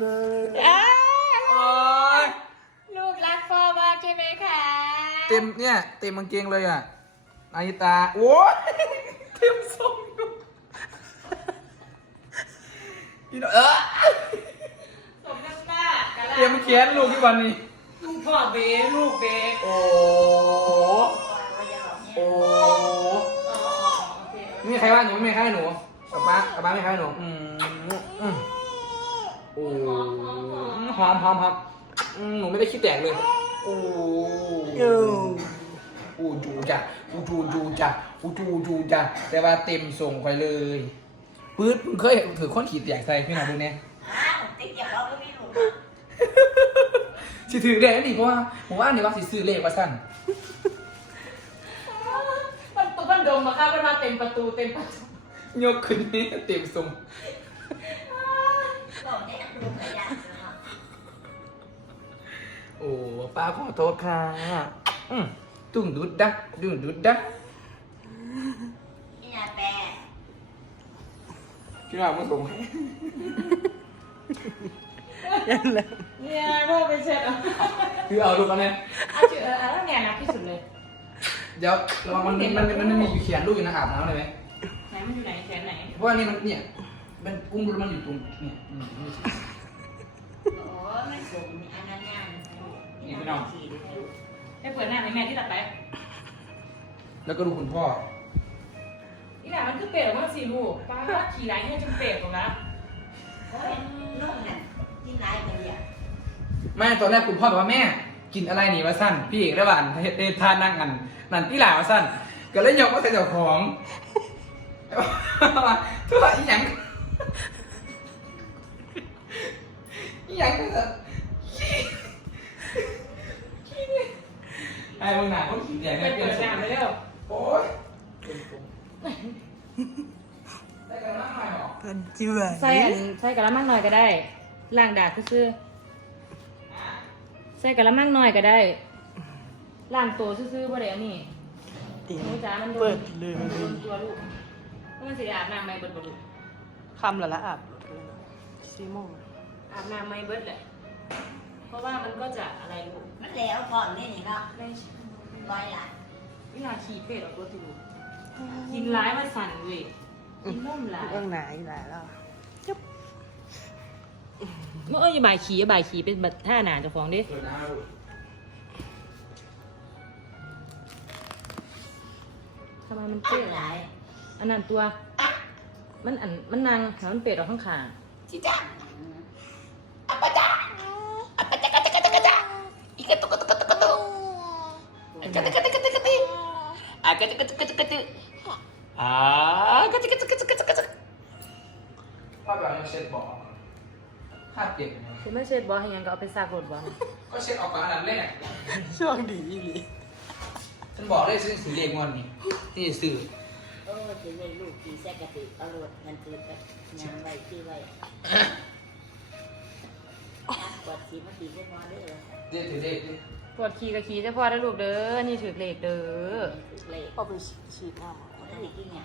เลยอ้าโอ้ยลูกรักพ่อมากใช่ไหมคะเต็มเนี่ยเต็มกางเกงเลยอะอายิตาโอ้ยเต็มทรงอยู่พี่น้องเออสมน้ำหน้ากะลาเตรียมเขียนลูกที่วันนี้ ลูกพ่อเบลูกเบโอ้โอ้ไม่มีใครว่าหนูไม่มีใครให้หนูกับป้ากับป้าไม่มีใครให้หนูอืมอืม โอ้หอมหอมหอมอืมหนูไม่ได้คิดแตกเลย โอ้อูจูจ้ะอูจูจูจ้ะอูจูจูจ้ะแต่ว่าเต็มส่งไปเลยปื๊ดมึงเคยถือคนขีดแตกใส่พี่หน่อยดูเนี่ยติ๊กอย่าบอกว่าไม่รู้สิถือเลขนี่เพราะว่าผมว่าอันนี้ว่าสิซื้อเลขว่าสั้นมันตัวมันดมมาค่ะมันมาเต็มประตูเต็มประตูยกขึ้นนี่เต็มส่ง โอ้ป้าขอโทษค่ะอืมตุ้งดุดดักดุ้งดุดดักนี่นาแปรพี่น้องมาส่งให้เนี่ยพ่อไปเช็ดเอาคือเอาลูกอันเนี้ยเอาชื่อเออแล้วเนี่ยนักที่สุดเลย เดี๋ยวระวังมันมันมันมันมีอยู่เขียนลูกอยู่ในอาบน้ำเลยไหมไหนมันอยู่ไหนแขนไหน เพราะว่านี่มันเนี่ย มันอุ้มลูกมันอยู่ตรงเนี่ย ขี่ดูไปเปิดหน้าให้แม่ที่ตัดไป แล้วก็ดูคุณพ่อ นี่แหละมันคือเป็ดออกมาสี่ลูกป้าขี่ไรเนี่ยจนเป็ดตรงนั้นโอ้ยนุ่มเนี่ยที่ไหนกันเนี่ยแม่ตอนแรกคุณพ่อบอกว่าแม่ กินอะไรหนีมาสั้นพี่เอกระหว่างเฮ็ดเดทานนั่งกันนั่นที่หลามาสั้นก็เลยยกมาใส่เจ้าของทุกอย่างอีหยังอีหยังก็ จะไอ้มึงหนาคนขี้แดงไปไม่เปลี่เปิยนดสีหน้าไปเร็วโอ๊ยได้กันมากมายหรอเพิ่นจิ๋วใส่อันใส่กระมังหน่อยก็ได้ล่างดาดซื่อๆใส่กระมังหน่อยก็ได้ล่างตัวซื่อๆบ่ได้อันนี้เต็มหนูจ๋ามันโดเปินดเลยมันโดนตัวลูกแล้วมันสิได้อาบน้ำไหมเบิดบ่ลูกคำละละอาบซีโมงอาบน้ำไหมเบิดแหละเพราะว่ามันก็จะอะไรลูกมันแล้วก่อนนี่นี่ก็ไม่ใช่ ร้อยละเวลาขี่เป็ดออกตัวสิลูกกินร้ายมาสั่นเว้ยกินนุ่มหลายเรื่องไหนหลายแล้วเมื่อเอ้ยอย่าบ่ายขี่อย่าบ่ายขี่เป็นแบบท่าหนาเจะฟ้าของดิเปิดหน้าลูกทำไมมันเปรี้ยวหลายอันนั้นตัว มันอันมันนางแล้วมันเป็ดออกข้างขาจิจ้าอั อะกะตุกะตุกะตุกะตุอ่ากะตุกะตุกะตุกะตุกะตุพ่อแบบยังเช็ดบอกภาพเด็กนะคือไม่เช็ดบอให้ยังก็เอาไปซากรถบอก็เช็ดออกก่อนอันดับแรกช่วงดีอีหลีฉันบอกเลยซื้อสีเลขงอนนี่ที่ซื้อโอ้จะเลยลูกขี่แซกกะติเอารถมันตืดไปยังไว้ที่ไว้ กดขี่มาขี่พวกนอนได้เลยเด็ดถือเลขดิปวดขี่กับขี่จะพอได้ลูกเด้อ นี่ถือเลขเด้อ เลยเอาไปฉีดหน้ามันได้กินเนี่ย